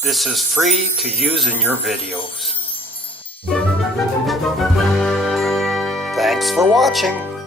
This is free to use in your videos. Thanks for watching.